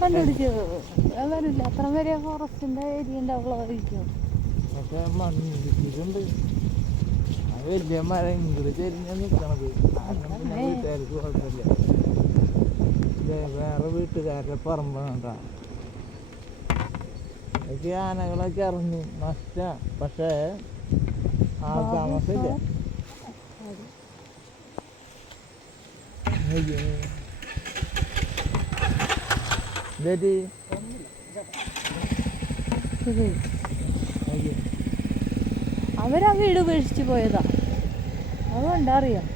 കണ്ടുപിടിച്ചു വരില്ല. അത്ര വരെ ഫോറസ്റ്റിന്റെ ഏരിയ ഉണ്ടാവുള്ളതായിരിക്കും. പക്ഷെ മണ്ണിടിച്ചിട്ടുണ്ട്. അത് വലിയ മരം ഇങ്ങോട്ട് ചെരിഞ്ഞാ നിക്കണത്. വീട്ടുകാർക്ക് കുഴപ്പമില്ല. വേറെ വീട്ടുകാരുടെ പറമ്പാണ്ടാ. എനിക്ക് ആനകളൊക്കെ ഇറങ്ങി നഷ്ട. പക്ഷേ ആൾതാമസമില്ല. അവരാ വീട് ഉപേക്ഷിച്ച് പോയതാ. അതുകൊണ്ടാ അറിയാം.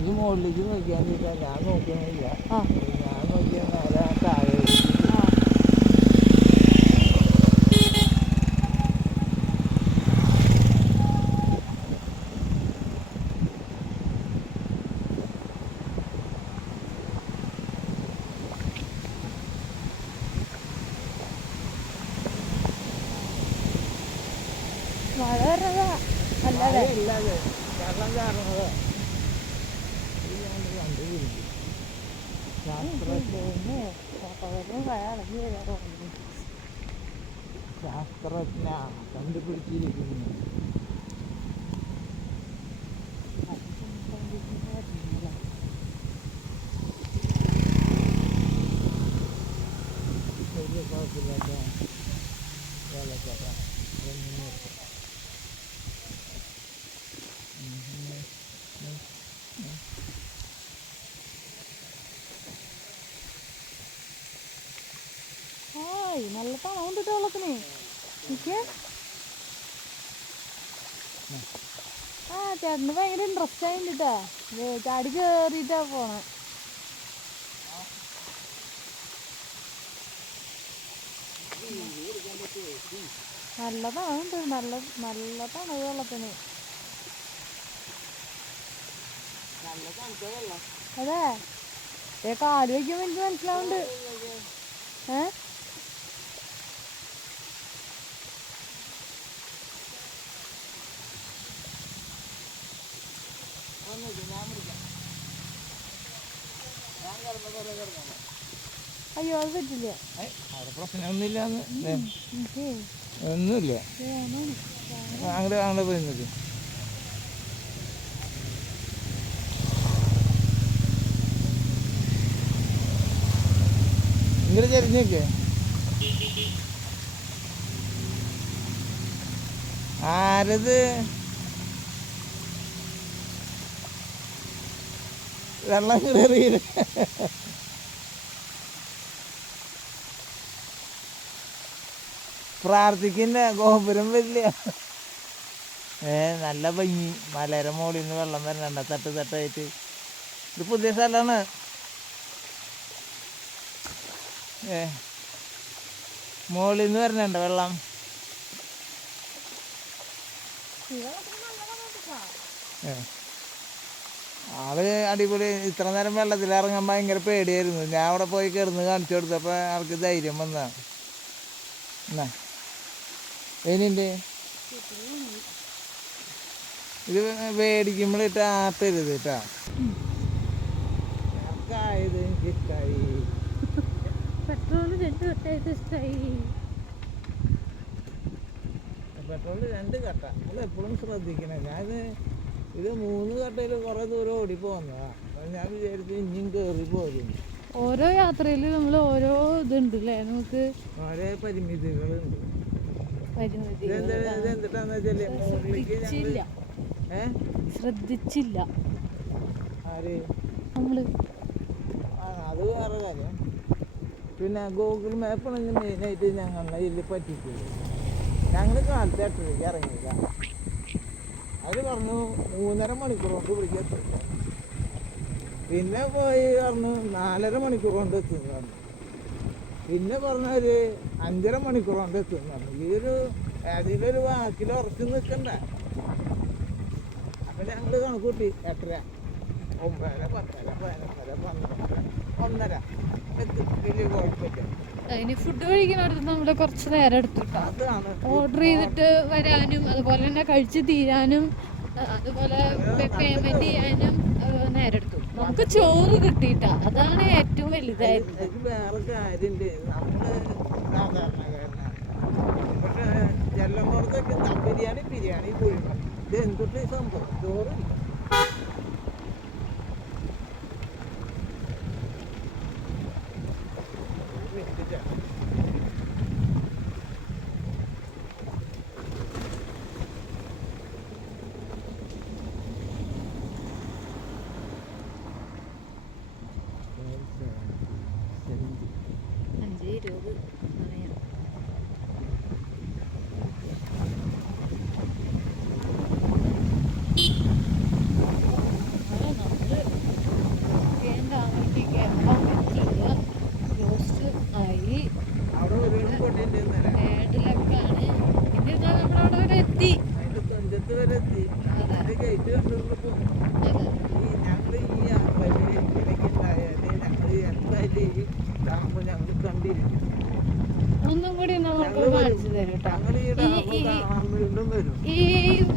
ഈ മുകളിലേക്ക് നോക്കിയാൽ ഞാൻ നോക്കുന്നില്ല. ഞാൻ നോക്കിയാൽ നേരെ താഴെ. മഴ വരുന്നതാ അല്ലാതെ വെള്ളം കയറുന്നത്. ശാസ്ത്രജ്ഞ കണ്ടുപിടിച്ചിരിക്കുന്നു. വലിയ കുഴപ്പമില്ലാത്ത വെള്ളച്ചാട്ടം. നല്ല തണുണ്ട് വെള്ളത്തിന്. ചേട്ടന് ഭയങ്കര ഇൻട്രസ്റ്റ് ആയിട്ടാ. ചാടി കേറിട്ടാ പോണേ. നല്ല തണുണ്ട്. നല്ല തണുപ്പ് വെള്ളത്തിന്. അതെ കാല് വയ്ക്കുമ്പോ എനിക്ക് മനസ്സിലാവുന്നുണ്ട്. അയ്യോ അത് പറ്റില്ല. അവിടെ പ്രശ്നമൊന്നുമില്ല. ഒന്നുമില്ല. അങ്ങോട്ട് പോയി നിൽക്കും. ഇങ്ങനെ ചെരിഞ്ഞേക്കേ. ആരത് വെള്ളം കയറിയില്ല. പ്രാർത്ഥിക്കുന്ന ഗോപുരം വരില്ല. നല്ല ഭംഗി. മലയുടെ മുകളിൽ നിന്ന് വെള്ളം വരണണ്ട തട്ട് തട്ടായിട്ട്. ഇത് പുതിയ സ്ഥലമാണ്. മുകളിൽ നിന്ന് വരണണ്ട വെള്ളം. ആള് അടിപൊളി. ഇത്ര നേരം വെള്ളത്തിൽ ഇറങ്ങാൻ ഭയങ്കര പേടിയായിരുന്നു. ഞാൻ അവിടെ പോയി കിടന്ന് കാണിച്ചു കൊടുത്തപ്പോൾ ആൾക്ക് ധൈര്യം വന്നതാണ്. എന്നാ ഇനിണ്ട് ഇത് മേടിക്കുമ്പോളിട്ട് ആട്ടരുത് കേട്ടാ. ആയത് എനിക്ക് ഇഷ്ടായി. പെട്രോള് 2 കട്ട. നമ്മൾ എപ്പോഴും ശ്രദ്ധിക്കണം. ഞാൻ ഇത് 3 കട്ടയിൽ കുറെ ദൂരം ഓടി പോകുന്നതാ. ഞാൻ വിചാരിച്ചു ഇനിയും കയറി പോരും. ഓരോ യാത്രയിലും നമ്മൾ ഓരോ ഇതുണ്ട് അല്ലേ, നമുക്ക് ഓരോ പരിമിതികളുണ്ട്. ശ്രദ്ധിച്ചില്ല ആര് നമ്മള്. അത് വേറെ കാര്യം. പിന്നെ ഗൂഗിൾ മാപ്പാണെങ്കിൽ മെയിനായിട്ട് ഞങ്ങളുടെ ഇതിൽ പറ്റിക്കില്ല. ഞങ്ങൾ കാലത്ത് 8:30 ഇറങ്ങിയില്ല. അവർ പറഞ്ഞു 3.5 മണിക്കൂർ കൊണ്ട് ഇവിടേക്ക് എത്തില്ല. പിന്നെ പോയി പറഞ്ഞു 4.5 മണിക്കൂർ കൊണ്ട് എത്തുന്നു പറഞ്ഞു. പിന്നെ പറഞ്ഞൊരു 5.5 മണിക്കൂർ കൊണ്ട് എത്തുന്നു പറഞ്ഞു. ഈ അതിലൊരു വാക്കിൽ ഉറച്ചു നിൽക്കണ്ട. അപ്പം ഞങ്ങൾ കണക്കൂട്ടി 8:30, 9, 10, 11, 12, 1:30 എത്തും. വലിയ കുഴപ്പമില്ല. അതിന് ഫുഡ് കഴിക്കുന്നിടത്ത് നമ്മൾ കുറച്ച് നേരം എടുത്തിട്ടാ ഓർഡർ ചെയ്തിട്ട് വരാനും അതുപോലെ തന്നെ കഴിച്ച് തീരാനും അതുപോലെ പേയ്മെന്റ് ചെയ്യാനും നേരെടുത്തു. നമുക്ക് ചോറ് കിട്ടിയിട്ടാ, അതാണ് ഏറ്റവും വലുതായിരുന്നു. ഇത് വേറെ കാര്യമുണ്ട്. നമ്മള് സാധാരണക്കാരനാണ്. പക്ഷെ ചെല്ലുമ്പോഴത്തേക്ക് ബിരിയാണി കോഴിക്കറി ഇത് എന്തൊക്കെ സംഭവം ചോറില്ല. ഒന്നും കൂടി നമുക്ക് കാണിച്ചു തരും കേട്ടോ. ഈ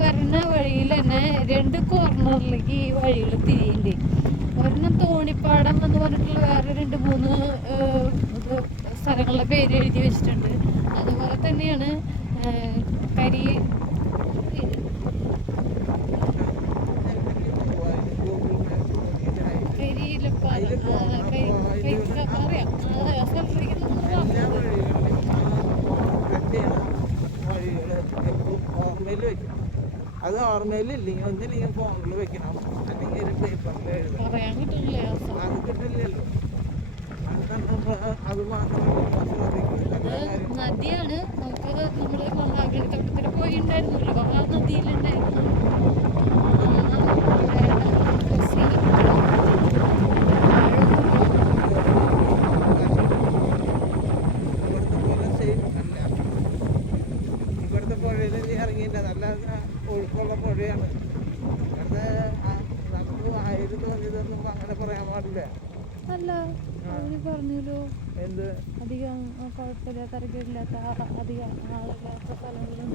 വരുന്ന വഴിയിൽ തന്നെ 2 കോർണറിലേക്ക് ഈ വഴികൾ തിരിയുണ്ട്. ഒരെണ്ണം തോണിപ്പാടം എന്ന് പറഞ്ഞിട്ടുള്ള വേറെ 2-3 സ്ഥലങ്ങളുടെ പേര് എഴുതി വെച്ചിട്ടുണ്ട്. അതുപോലെ തന്നെയാണ് അത് ഓർമ്മയിലില്ലെങ്കിൽ ഒന്നില്ലെങ്കിൽ ഫോണിൽ വെക്കണം, അല്ലെങ്കിൽ ഒരു പേപ്പറിൽ എഴുതണം. അത് കിട്ടില്ലല്ലോ. അത് നദിയാണ്. നമുക്ക് നമ്മള് മഹാഗണി തോട്ടത്തിൽ പോയിണ്ടായിരുന്നല്ലോ, ആ നദിയിലുണ്ടായിരുന്നു. ഇവിടുത്തെ പുഴയിൽ ഇറങ്ങിയില്ല, നല്ല ഒഴുക്കുള്ള പുഴയാണ്. നമുക്ക് ആയിരം തോന്നിയതൊന്നും അങ്ങനെ പറയാൻ പാടില്ല. അല്ല, അവര് പറഞ്ഞല്ലോ എന്ത് അധികം കുഴപ്പമില്ലാത്ത തിരക്കില്ലാത്ത അധികം ആളില്ലാത്ത സ്ഥലങ്ങളിൽ